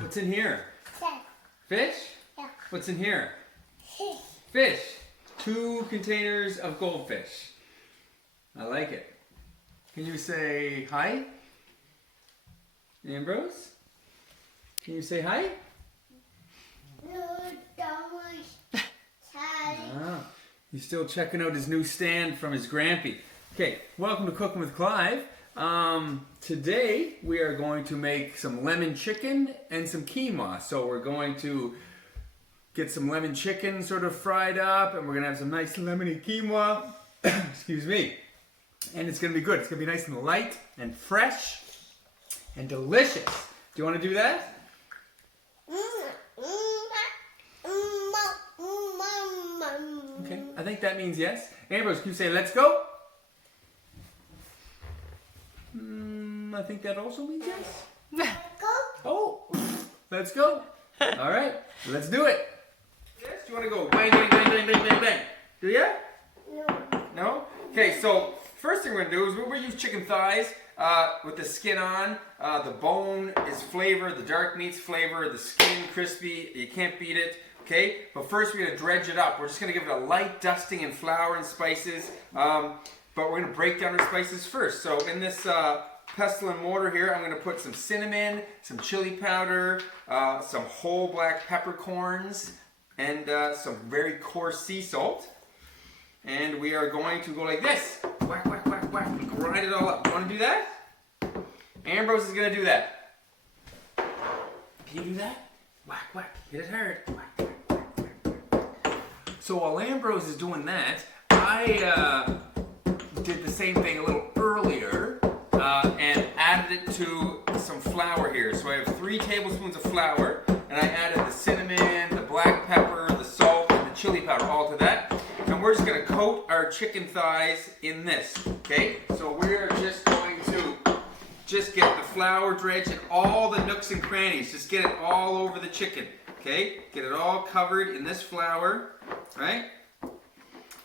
What's in here? Fish? Yeah. What's in here? Fish. Fish. 2 containers of goldfish. I like it. Can you say hi? Ambrose? Can you say hi? No, don't. Sorry. Ah, he's still checking out his new stand from his grampy. Okay, welcome to Cooking with Clive. Today we are going to make some lemon chicken and some quinoa. So we're going to get some lemon chicken sort of fried up, and we're going to have some nice lemony quinoa. Excuse me. And it's going to be good. It's going to be nice and light and fresh and delicious. Do you want to do that? Okay, I think that means yes. Ambrose, can you say let's go? I think that also means yes. Oh, let's go. All right, let's do it. Yes, do you want to go bang, bang, bang, bang, bang, bang, bang? Do you? No. No? Okay, so first thing we're going to do is we're going to use chicken thighs with the skin on. The bone is flavor, the dark meat's flavor, the skin crispy. You can't beat it. Okay, but first we're going to dredge it up. We're just going to give it a light dusting in flour and spices. But we're going to break down our spices first. So in this pestle and mortar here, I'm going to put some cinnamon, some chili powder, some whole black peppercorns, and some very coarse sea salt. And we are going to go like this. Whack, whack, whack, whack. Grind it all up. You want to do that? Ambrose is going to do that. Can you do that? Whack, whack. Hit it hard. Whack, whack, whack, whack, whack. So while Ambrose is doing that, I did the same thing a little earlier and added it to some flour here. So I have 3 tablespoons of flour, and I added the cinnamon, the black pepper, the salt, and the chili powder all to that. And we're just going to coat our chicken thighs in this, okay? So we're just going to get the flour dredged in all the nooks and crannies. Just get it all over the chicken, okay? Get it all covered in this flour, right?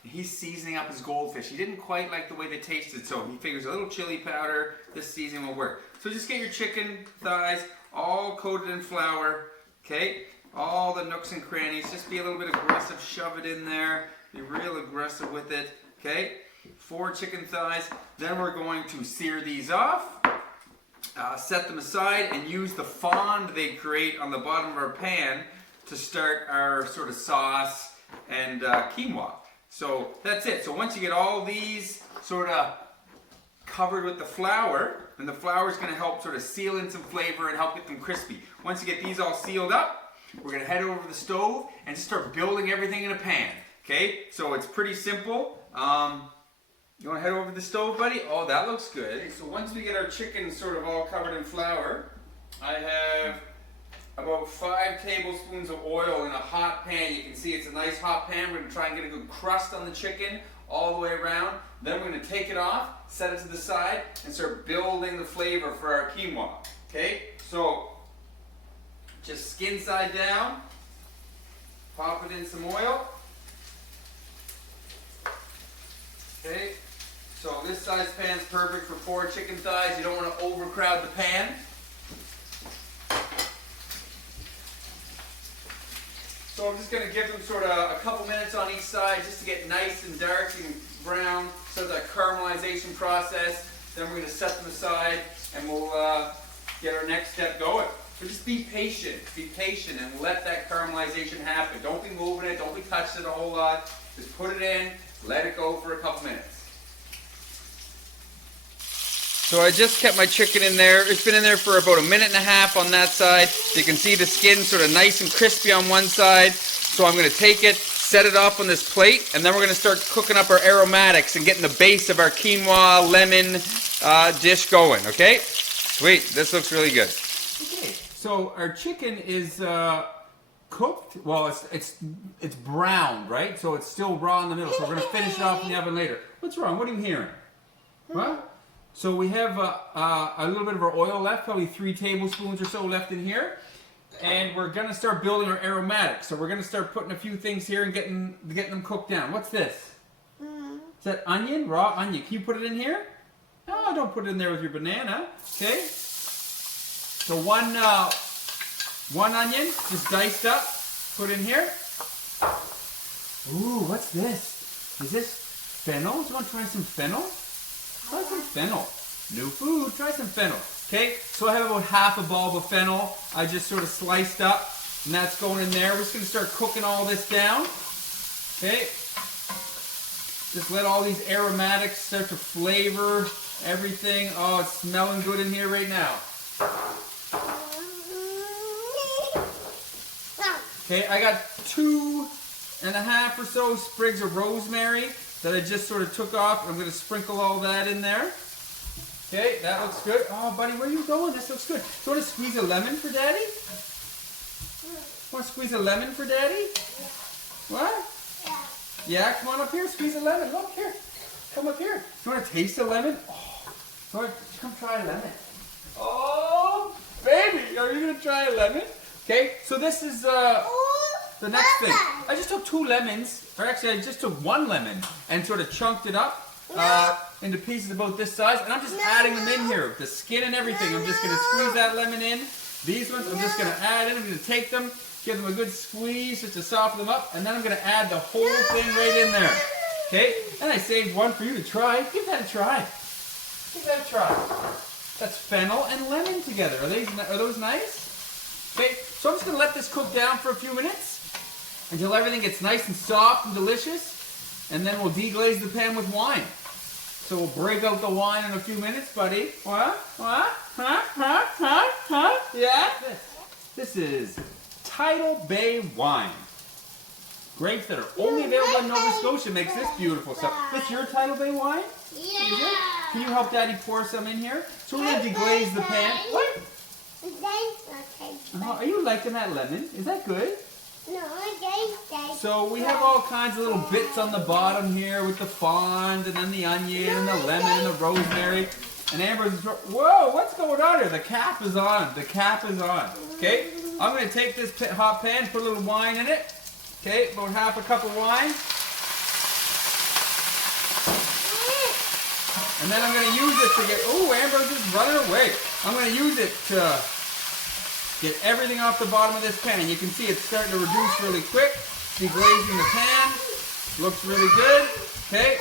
He's seasoning up his goldfish. He didn't quite like the way they tasted, so he figures a little chili powder, this seasoning will work. So just get your chicken thighs all coated in flour, okay? All the nooks and crannies. Just be a little bit aggressive. Shove it in there. Be real aggressive with it, okay? 4 chicken thighs. Then we're going to sear these off. Set them aside and use the fond they create on the bottom of our pan to start our sort of sauce and quinoa. So that's it. So once you get all these sort of covered with the flour, and the flour is going to help sort of seal in some flavor and help get them crispy. Once you get these all sealed up, we're going to head over to the stove and just start building everything in a pan. Okay? So it's pretty simple. You want to head over to the stove, buddy? Oh, that looks good. Okay, so once we get our chicken sort of all covered in flour, I have about 5 tablespoons of oil in a hot pan. You can see it's a nice hot pan. We're going to try and get a good crust on the chicken all the way around. Then we're going to take it off, set it to the side, and start building the flavor for our quinoa. Okay? So, just skin side down. Pop it in some oil. Okay? So this size pan is perfect for 4 chicken thighs. You don't want to overcrowd the pan. So I'm just going to give them sort of a couple minutes on each side just to get nice and dark and brown, so that caramelization process. Then we're going to set them aside and we'll get our next step going. So just be patient and let that caramelization happen. Don't be moving it, don't be touching it a whole lot. Just put it in, let it go for a couple minutes. So I just kept my chicken in there. It's been in there for about 1.5 minutes on that side. You can see the skin sort of nice and crispy on one side. So I'm going to take it, set it off on this plate, and then we're going to start cooking up our aromatics and getting the base of our quinoa lemon dish going, okay? Sweet, this looks really good. Okay, so our chicken is cooked. Well, it's browned, right? So it's still raw in the middle. So we're going to finish it off in the oven later. What's wrong? What are you hearing? What? So we have a little bit of our oil left, probably 3 tablespoons or so left in here. And we're going to start building our aromatics. So we're going to start putting a few things here and getting them cooked down. What's this? Is that onion? Raw onion. Can you put it in here? No, don't put it in there with your banana. Okay. So one onion, just diced up, put in here. Ooh, what's this? Is this fennel? Do you want to try some fennel? Try some fennel. New food, try some fennel. Okay, so I have about half a bulb of fennel. I just sort of sliced up, and that's going in there. We're just going to start cooking all this down. Okay. Just let all these aromatics start to flavor everything. Oh, it's smelling good in here right now. Okay, I got 2.5 or so sprigs of rosemary that I just sort of took off. I'm going to sprinkle all that in there. Okay, that looks good. Oh, buddy, where are you going? This looks good. Do you want to squeeze a lemon for Daddy? Want to squeeze a lemon for Daddy? What? Yeah, come on up here. Squeeze a lemon. Look here. Come up here. Do you want to taste a lemon? Oh, come try a lemon. Oh, baby, are you going to try a lemon? Okay, so this is the next thing. I just took 2 lemons, or actually I just took 1 lemon and sort of chunked it up into pieces about this size, and I'm just adding them in here, the skin and everything. I'm just going to squeeze that lemon in. These ones I'm just going to add in. I'm going to take them, give them a good squeeze just to soften them up, and then I'm going to add the whole thing right in there. Okay, and I saved one for you to try. Give that a try. Give that a try. That's fennel and lemon together. Are those nice? Okay, so I'm just going to let this cook down for a few minutes until everything gets nice and soft and delicious, and then we'll deglaze the pan with wine. So we'll break out the wine in a few minutes, buddy. What? Yeah? This is Tidal Bay wine. Grapes that are only available in Nova Scotia makes this beautiful stuff. This your Tidal Bay wine? Yeah. Can you help Daddy pour some in here? So we're going to deglaze the pan. What? Are you liking that lemon? Is that good? No, So we have all kinds of little bits on the bottom here with the fond and then the onion and the lemon and the rosemary. And Amber's, whoa, what's going on here? The cap is on. The cap is on. Okay, I'm going to take this hot pan, put a little wine in it. Okay, about half a cup of wine. And then I'm going to use it to get, oh, Amber's just running away. I'm going to use it to get everything off the bottom of this pan. And you can see it's starting to reduce really quick. Deglazing the pan. Looks really good. Okay.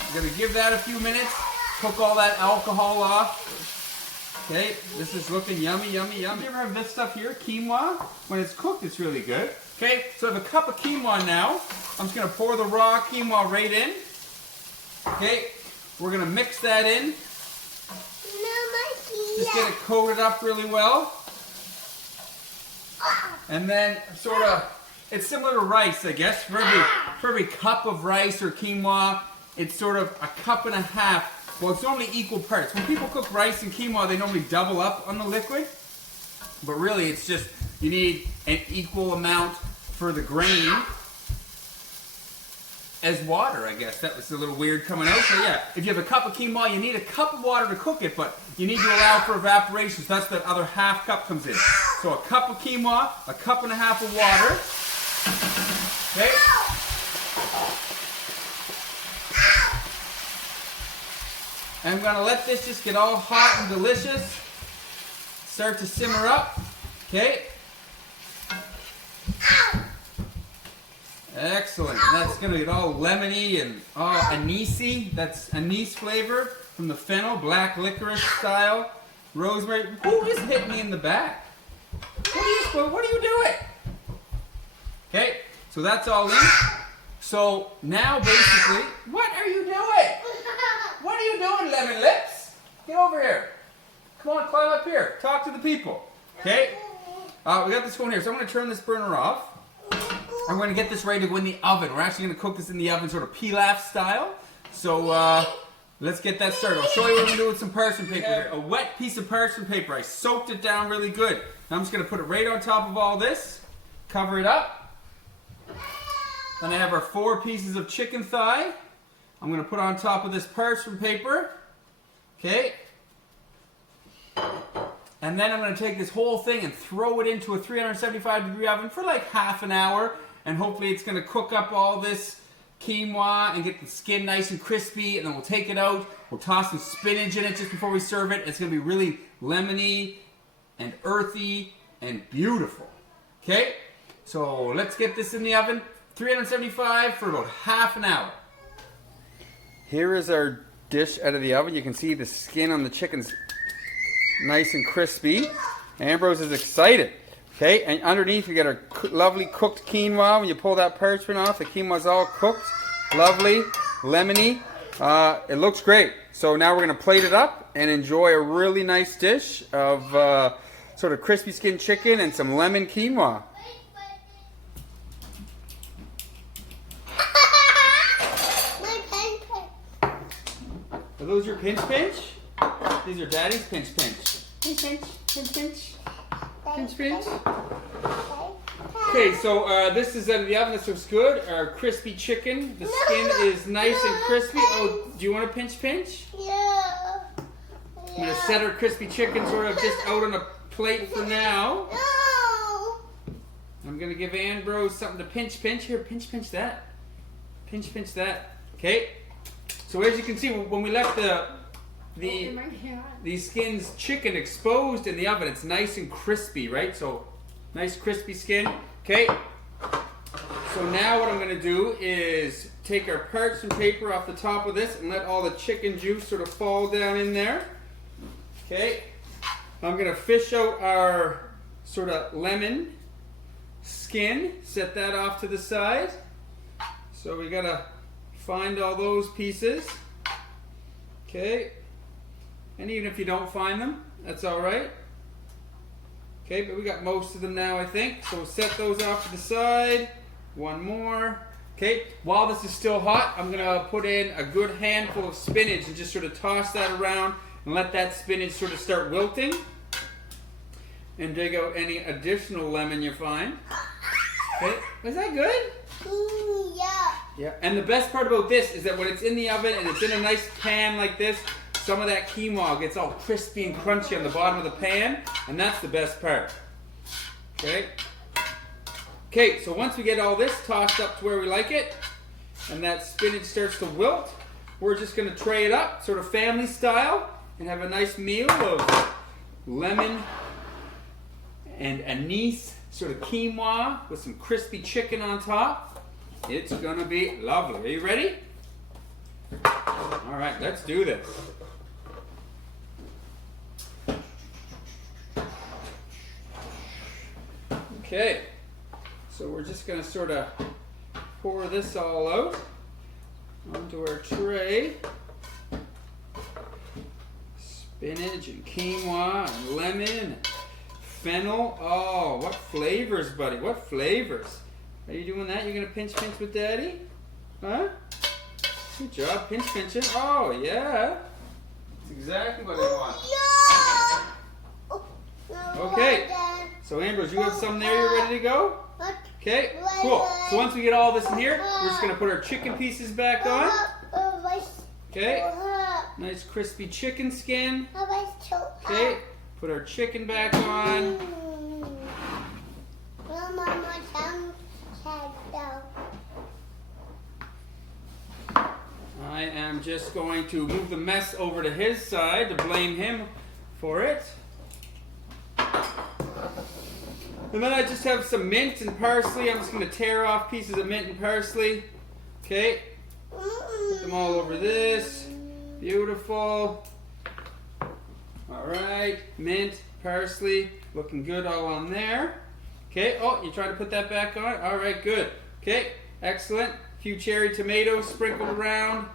I'm going to give that a few minutes. Cook all that alcohol off. Okay. This is looking yummy, yummy, yummy. You ever have this stuff here? Quinoa? When it's cooked, it's really good. Okay. So I have a cup of quinoa now. I'm just going to pour the raw quinoa right in. Okay. We're going to mix that in. Just get it coated up really well. And then sort of, it's similar to rice, I guess. For every cup of rice or quinoa, it's sort of a cup and a half. Well, it's normally equal parts. When people cook rice and quinoa, they normally double up on the liquid. But really, it's just, you need an equal amount for the grain as water, I guess. That was a little weird coming out. So yeah, if you have a cup of quinoa, you need a cup of water to cook it, but you need to allow for evaporation, so that's that other half cup comes in. So a cup of quinoa, a cup and a half of water. Okay? And I'm going to let this just get all hot and delicious. Start to simmer up. Okay? Excellent. That's going to get all lemony and anisey. That's anise flavor from the fennel, black licorice style, rosemary. Who just hit me in the back? What are you doing? Okay, so that's all in. So now basically, what are you doing? What are you doing, lemon lips? Get over here. Come on, climb up here. Talk to the people. Okay? We got this going here. So I'm going to turn this burner off. I'm going to get this ready to go in the oven. We're actually going to cook this in the oven sort of pilaf style. So let's get that started. I'll show you what I'm going to do with some parchment paper here. A wet piece of parchment paper. I soaked it down really good. Now I'm just going to put it right on top of all this. Cover it up. Then I have our 4 pieces of chicken thigh. I'm going to put on top of this parchment paper. Okay. And then I'm going to take this whole thing and throw it into a 375-degree oven for like half an hour. And hopefully it's going to cook up all this quinoa and get the skin nice and crispy, and then we'll take it out. We'll toss some spinach in it just before we serve it. It's going to be really lemony and earthy and beautiful. Okay, so let's get this in the oven, 375 for about half an hour. Here is our dish out of the oven. You can see the skin on the chicken's nice and crispy. Ambrose is excited. Okay, and underneath we got our lovely cooked quinoa. When you pull that parchment off, the quinoa's all cooked, lovely, lemony. It looks great. So now we're going to plate it up and enjoy a really nice dish of sort of crispy skin chicken and some lemon quinoa. Are those your pinch? These are Daddy's pinch. Pinch. Okay, so this is out of the oven. This looks good. Our crispy chicken. The skin is nice and crispy. Oh, do you want a pinch? Yeah. I'm going to set our crispy chicken sort of just out on a plate for now. No. I'm going to give Ambrose something to pinch. Here, pinch that. Pinch that. Okay. So as you can see, when we left the skin's chicken exposed in the oven, it's nice and crispy, right? So nice crispy skin. Okay. So now what I'm going to do is take our parchment paper off the top of this and let all the chicken juice sort of fall down in there. Okay. I'm going to fish out our sort of lemon skin. Set that off to the side. So we got to find all those pieces. Okay. And even if you don't find them, that's all right. Okay, but we got most of them now, I think. So we'll set those off to the side. One more. Okay, while this is still hot, I'm going to put in a good handful of spinach and just sort of toss that around and let that spinach sort of start wilting. And dig out any additional lemon you find. Okay, is that good? Yeah. Yeah, and the best part about this is that when it's in the oven and it's in a nice pan like this, some of that quinoa gets all crispy and crunchy on the bottom of the pan, and that's the best part. Okay. Okay, so once we get all this tossed up to where we like it, and that spinach starts to wilt, we're just going to tray it up, sort of family style, and have a nice meal of lemon and anise, sort of quinoa with some crispy chicken on top. It's going to be lovely. Are you ready? All right, let's do this. Okay, so we're just going to sort of pour this all out onto our tray. Spinach and quinoa and lemon and fennel. Oh, what flavors, buddy? What flavors? Are you doing that? You're going to pinch with Daddy? Huh? Good job, pinching. Oh, yeah. That's exactly what I want. Okay. So, Ambrose, you have some there? You're ready to go? Okay, cool. So once we get all this in here, we're just going to put our chicken pieces back on. Okay. Nice crispy chicken skin. Okay. Put our chicken back on. I am just going to move the mess over to his side to blame him for it. And then I just have some mint and parsley. I'm just going to tear off pieces of mint and parsley. Okay. Put them all over this. Beautiful. Alright. Mint, parsley. Looking good all on there. Okay. Oh, you trying to put that back on? Alright, good. Okay. Excellent. A few cherry tomatoes sprinkled around.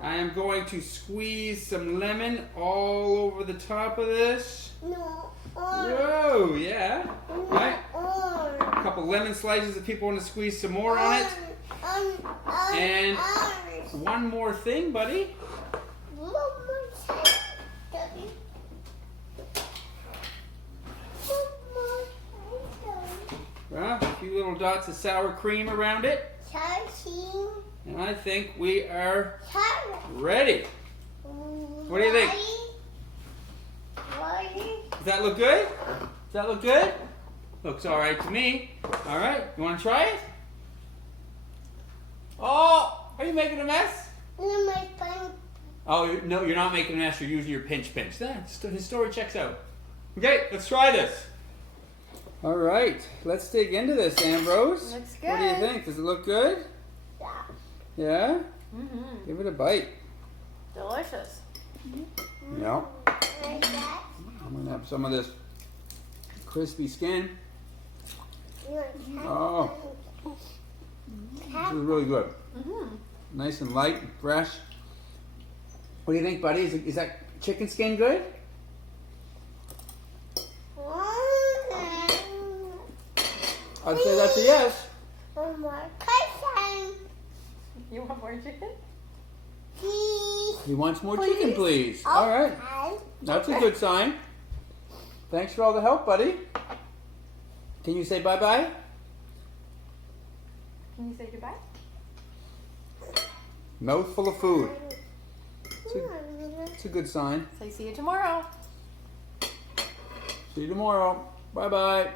I am going to squeeze some lemon all over the top of this. Whoa, yeah. Right. A couple lemon slices if people want to squeeze some more on it. And one more thing, buddy. Well, a few little dots of sour cream around it. And I think we are ready. What do you think? Does that look good? Does that look good? Looks all right to me. All right, you want to try it? Oh! you making a mess? My pen. Oh, no, you're not making a mess. You're using your pinch. His story checks out. Okay, let's try this. All right, let's dig into this, Ambrose. Looks good. What do you think? Does it look good? Yeah. Yeah? Mm-hmm. Give it a bite. Delicious. Yeah. Like that. I'm going to have some of this crispy skin. Oh, this is really good. Mm-hmm. Nice and light and fresh. What do you think, buddy? Is that chicken skin good? I'd say that's a yes. One more question. You want more chicken? Please. He wants more chicken, please. All right. That's a good sign. Thanks for all the help, buddy. Can you say bye-bye? Can you say goodbye? Mouthful of food. It's a good sign. Say see you tomorrow. See you tomorrow. Bye-bye.